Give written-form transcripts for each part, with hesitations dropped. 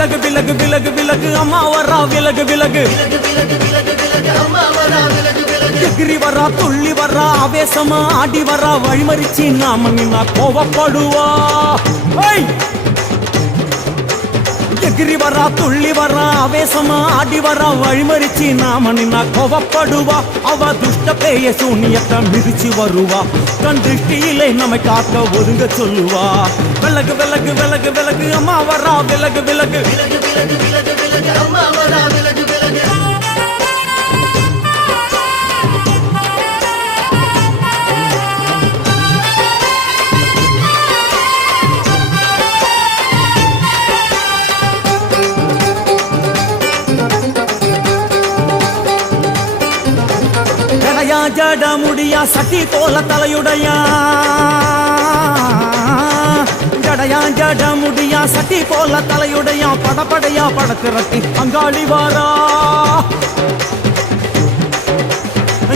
விலகு விலகு விலகு விலகு அம்மா வரா விலகு விலகு எகிரி வரா துள்ளி வரா ஆவேசமா ஆடி வரா வழிமறிச்சு நாம நின்னா கோவப்படுவா எகிரி வரா துள்ளி வரா ஆவேசமா ஆடி வரா வழிமறிச்சு நாம நின்னா கோவப்படுவா அவ துஷ்ட பேய சூனியத்தை மிதிச்சு வருவா கண் திருஷ்டியிலே நம்மை காக்க ஒதுங்க சொல்லுவா விலகு விலகு விலகு விலகு அம்மா வரா விலகு விலகு அம்மா வரா விலகு விலகு ஜட முடியா சட்டி போல தலையுடையா ஜடையா ஜட முடியா சட்டி போல தலையுடையா படப்படையா படத்திரட்டி அங்காளி வாரா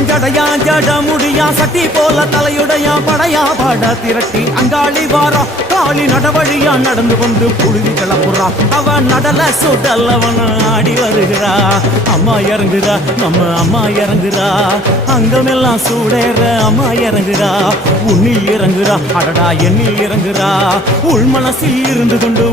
ஜடையா ஜட முடியா சட்டி போல தலையுடையா படையா பட திரட்டி அங்காளி வாரா காளி நடவழியா நடந்து வந்து புழுதி கிளப்புறா அவ நடல சுடல் அவன் ஆடி வருகிறா அம்மா இறங்குறா நம்ம அம்மா இறங்குறா அங்கமெல்லாம் சூடேற அம்மா இறங்குறா உன்னில் இறங்குறா அடடா எண்ணில் இறங்குறா உள் மனசில் இருந்து கொண்டு